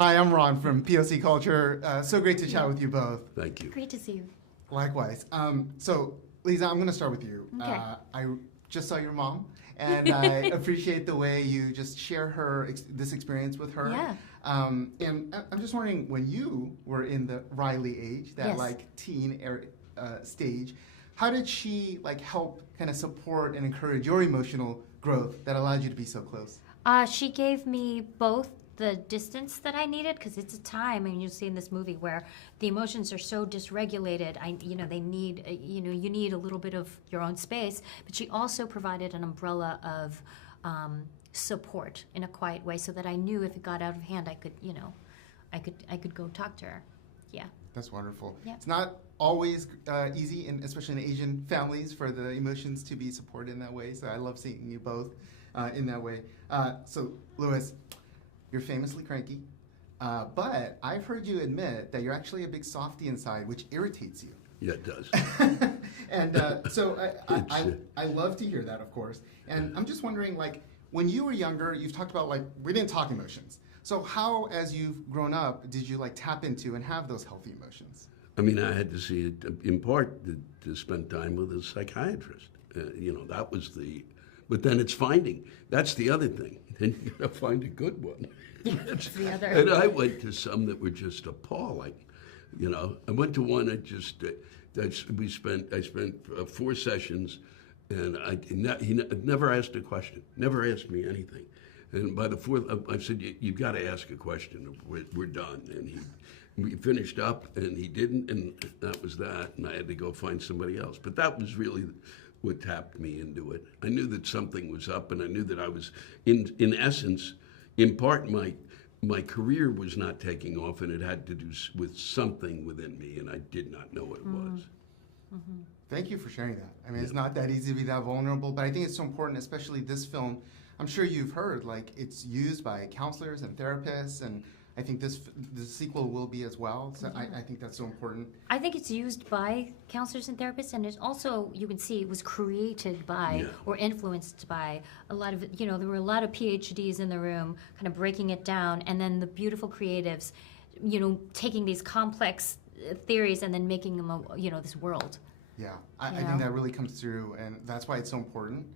Hi, I'm Ron from POC Culture. So great to chat with you both. Thank you. Great to see you. Likewise. So, Liza, I'm going to start with you. Okay. I just saw your mom, and I appreciate the way you just share this experience with her. Yeah. And I'm just wondering, when you were in the Riley age, that Yes. like teen stage, how did she like help kind of support and encourage your emotional growth that allowed you to be so close? She gave me both the distance that I needed, because it's a time, and you'll see in this movie, where the emotions are so dysregulated. They need, you need a little bit of your own space. But she also provided an umbrella of support in a quiet way, so that I knew if it got out of hand, I could go talk to her. Yeah. That's wonderful. Yeah. It's not always easy, especially in Asian families, for the emotions to be supported in that way. So I love seeing you both in that way. So, Louis, you're famously cranky, but I've heard you admit that you're actually a big softie inside, which irritates you. Yeah, it does. And so I love to hear that, of course. And I'm just wondering, like, when you were younger, you've talked about, like, we didn't talk emotions. So how, as you've grown up, did you, like, tap into and have those healthy emotions? I mean, I had to see it in part to spend time with a psychiatrist. That was the. But then it's finding. That's the other thing. Then you gotta find a good one. That's the other. And I went to some that were just appalling. I went to one that just I spent 4 sessions, and he never asked a question. Never asked me anything. And by the 4th, I said, "You've got to ask a question. We're done." And we finished up, and he didn't, and that was that. And I had to go find somebody else. But that was really what tapped me into it. I knew that something was up, and I knew that I was, in essence, in part, my career was not taking off, and it had to do with something within me, and I did not know what it was. Mm-hmm. Thank you for sharing that. I mean, It's not that easy to be that vulnerable, but I think it's so important, especially this film. I'm sure you've heard, like, it's used by counselors and therapists, and I think the sequel will be as well. So I think that's so important. I think it's used by counselors and therapists, and it's also, you can see, it was created by or influenced by a lot of, there were a lot of PhDs in the room kind of breaking it down, and then the beautiful creatives, taking these complex theories and then making them, this world. Yeah, I think that really comes through, and that's why it's so important.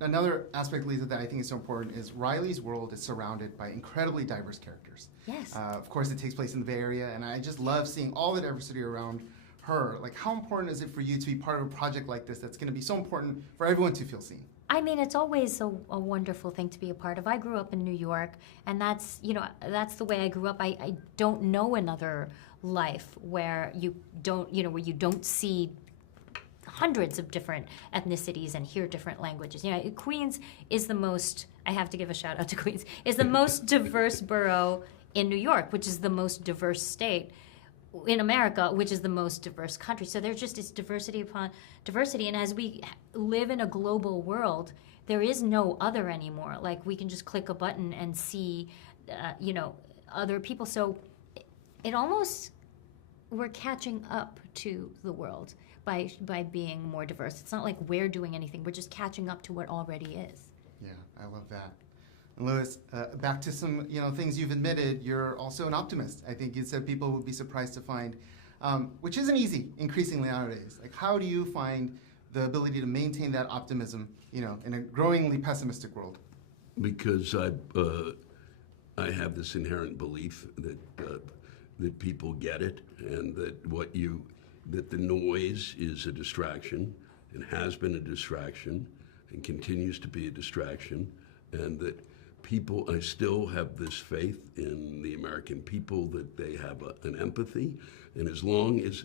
Another aspect, Liza, that I think is so important is Riley's world is surrounded by incredibly diverse characters. Yes. Of course, it takes place in the Bay Area, and I just love seeing all the diversity around her. Like, how important is it for you to be part of a project like this that's going to be so important for everyone to feel seen? I mean, it's always a wonderful thing to be a part of. I grew up in New York, and that's the way I grew up. I don't know another life where you don't see hundreds of different ethnicities and hear different languages. Queens is the most, I have to give a shout out to Queens, is the most diverse borough in New York, which is the most diverse state in America, which is the most diverse country. So there's just this diversity upon diversity. And as we live in a global world, there is no other anymore. Like, we can just click a button and see, other people. So it almost, we're catching up to the world by being more diverse. It's not like we're doing anything. We're just catching up to what already is. Yeah, I love that. And Louis, back to some things you've admitted. You're also an optimist. I think you said people would be surprised to find, which isn't easy increasingly nowadays. Like, how do you find the ability to maintain that optimism, in a growingly pessimistic world? Because I have this inherent belief that people get it, and that the noise is a distraction, and has been a distraction, and continues to be a distraction, and that I still have this faith in the American people that they have an empathy, and as long as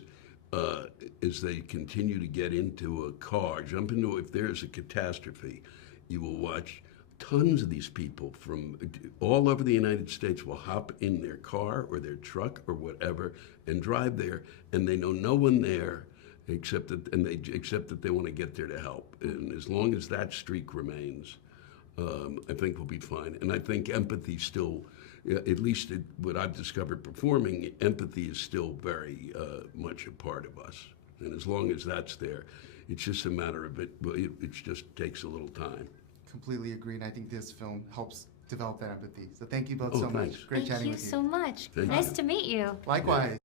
they continue to get into a car, if there's a catastrophe, you will watch tons of these people from all over the United States will hop in their car or their truck or whatever and drive there, and they know no one there except that they want to get there to help. And as long as that streak remains, I think we'll be fine. And I think empathy still, at least what I've discovered performing, empathy is still very much a part of us. And as long as that's there, it's just a matter of it just takes a little time. Completely agree, and I think this film helps develop that empathy. So thank you both Oh, so thanks. much. Great Thank chatting you with you. so much. Thank Nice you. to meet you. Likewise.